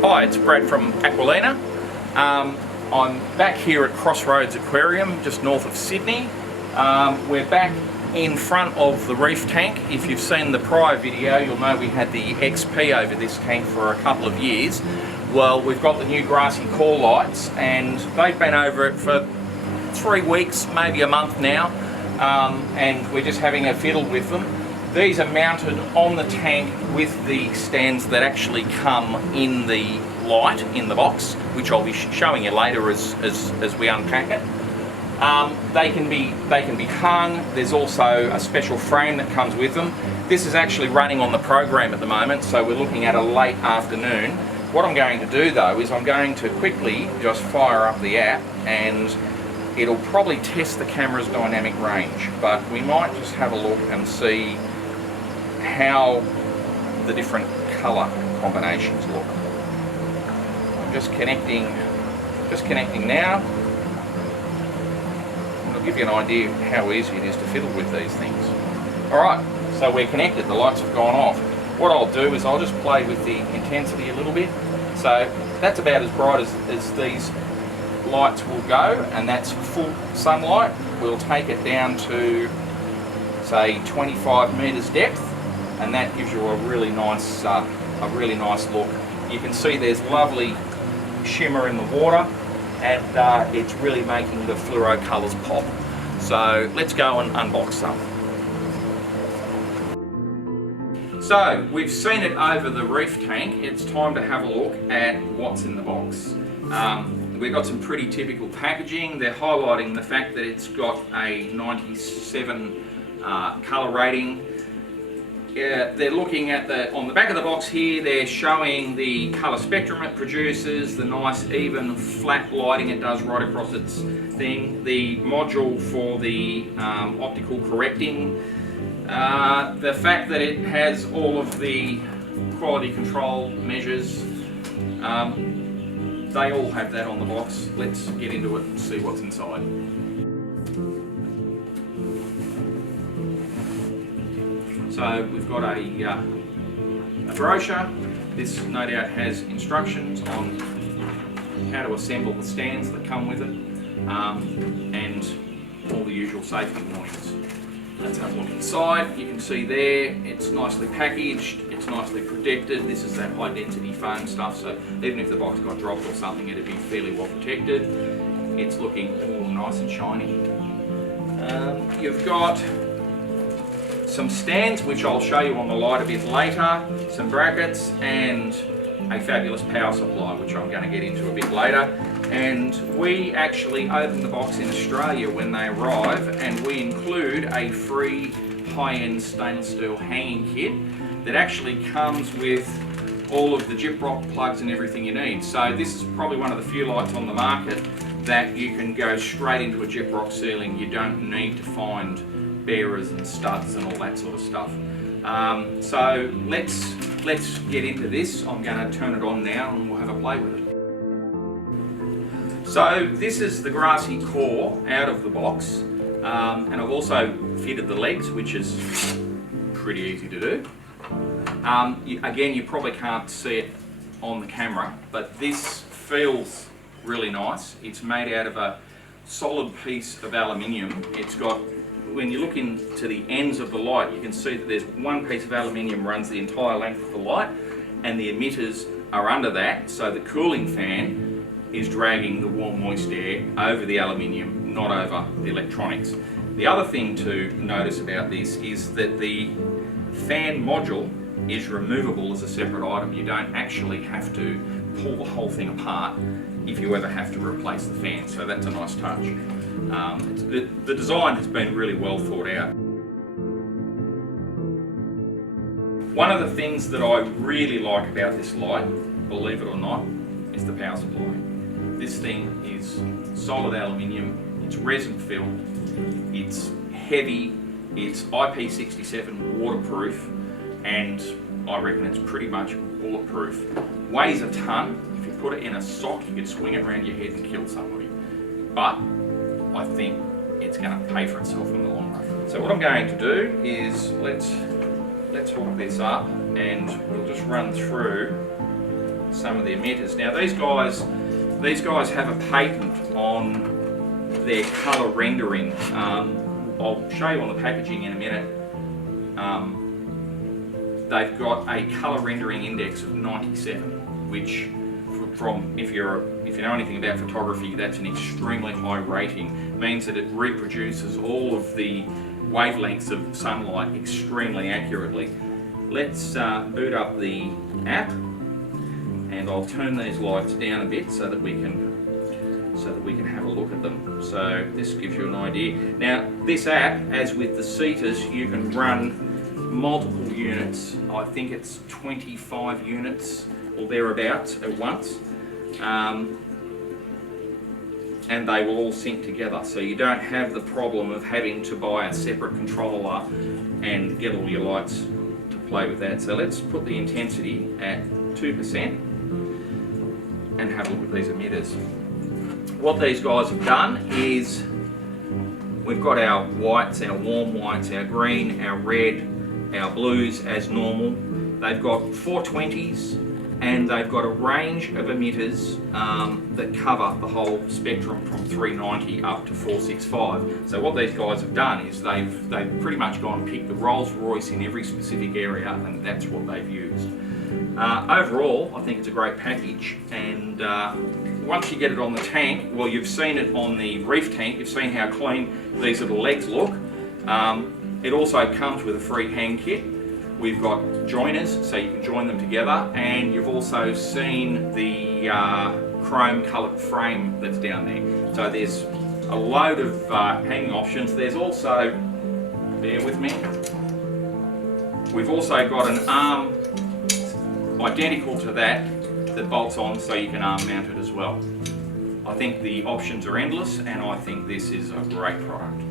Hi, it's Brad from Aqualina. I'm back here at Crossroads Aquarium, just north of Sydney. We're back in front of the Reef tank. If you've seen the prior video, you'll know we had the XP over this tank for a couple of years. Well, we've got the new GrassyCore lights, and they've been over it for 3 weeks, maybe a month now, and we're just having a fiddle with them. These are mounted on the tank with the stands that actually come in the light in the box, which I'll be showing you later as we unpack it. They can be hung. There's also a special frame that comes with them. This is actually running on the program at the moment, so we're looking at a late afternoon. What I'm going to do though is I'm going to quickly just fire up the app, and it'll probably test the camera's dynamic range, but we might just have a look and see how the different colour combinations look. I'm just connecting now. And I'll give you an idea of how easy it is to fiddle with these things. Alright, so we're connected, the lights have gone off. What I'll do is I'll just play with the intensity a little bit. So that's about as bright as these lights will go, and that's full sunlight. We'll take it down to say 25 metres depth, and that gives you a really nice look. You can see there's lovely shimmer in the water, and it's really making the fluoro colours pop. So let's go and unbox some. So we've seen it over the Reef tank. It's time to have a look at what's in the box. We've got some pretty typical packaging. They're highlighting the fact that it's got a 97 colour rating. They're looking at on the back of the box here, they're showing the colour spectrum it produces, the nice even flat lighting it does right across its thing, the module for the optical correcting, the fact that it has all of the quality control measures. They all have that on the box. Let's get into it and see what's inside. So we've got a brochure. This no doubt has instructions on how to assemble the stands that come with it, and all the usual safety warnings. Let's have a look inside. You can see there, it's nicely packaged, it's nicely protected. This is that high density foam stuff, so even if the box got dropped or something, it'd be fairly well protected. It's looking all nice and shiny. You've got some stands, which I'll show you on the light a bit later, some brackets, and a fabulous power supply, which I'm going to get into a bit later. And we actually open the box in Australia when they arrive, and we include a free high-end stainless steel hanging kit that actually comes with all of the gyprock plugs and everything you need. So this is probably one of the few lights on the market that you can go straight into a gyprock ceiling. You don't need to find bearers and studs and all that sort of stuff. So let's get into this. I'm going to turn it on now and we'll have a play with it. So this is the GrassyCore out of the box, and I've also fitted the legs, which is pretty easy to do. Again, you probably can't see it on the camera, but this feels really nice. It's made out of a solid piece of aluminium. It's got, when you look into the ends of the light, you can see that there's one piece of aluminium runs the entire length of the light, and the emitters are under that, so the cooling fan is dragging the warm moist air over the aluminium, not over the electronics. The other thing to notice about this is that the fan module is removable as a separate item. You don't actually have to pull the whole thing apart if you ever have to replace the fan, so that's a nice touch. The design has been really well thought out. One of the things that I really like about this light, believe it or not, is the power supply. This thing is solid aluminium, it's resin filled, it's heavy, it's IP67 waterproof, and I reckon it's pretty much bulletproof. Weighs a ton. If you put it in a sock, you could swing it around your head and kill somebody. But I think it's going to pay for itself in the long run. So what I'm going to do is let's hook this up, and we'll just run through some of the emitters. Now these guys have a patent on their colour rendering. I'll show you on the packaging in a minute. They've got a colour rendering index of 97, which if you know anything about photography, that's an extremely high rating. It means that it reproduces all of the wavelengths of sunlight extremely accurately. Let's boot up the app, and I'll turn these lights down a bit so that we can have a look at them. So this gives you an idea. Now this app, as with the Cetas, you can run multiple units. I think it's 25 units or thereabouts at once, and they will all sync together, so you don't have the problem of having to buy a separate controller and get all your lights to play with that. So let's put the intensity at 2% and have a look at these emitters. What these guys have done is we've got our whites, our warm whites, our green, our red, our blues as normal. They've got 420s, and they've got a range of emitters that cover the whole spectrum from 390 up to 465. So what these guys have done is they've pretty much gone and picked the Rolls Royce in every specific area, and that's what they've used. Overall, I think it's a great package, and once you get it on the tank, well, you've seen it on the Reef tank, you've seen how clean these little legs look. It also comes with a free hang kit. We've got joiners, so you can join them together, and you've also seen the chrome coloured frame that's down there. So there's a load of hanging options. There's also, bear with me, we've also got an arm identical to that bolts on, so you can arm mount it as well. I think the options are endless, and I think this is a great product.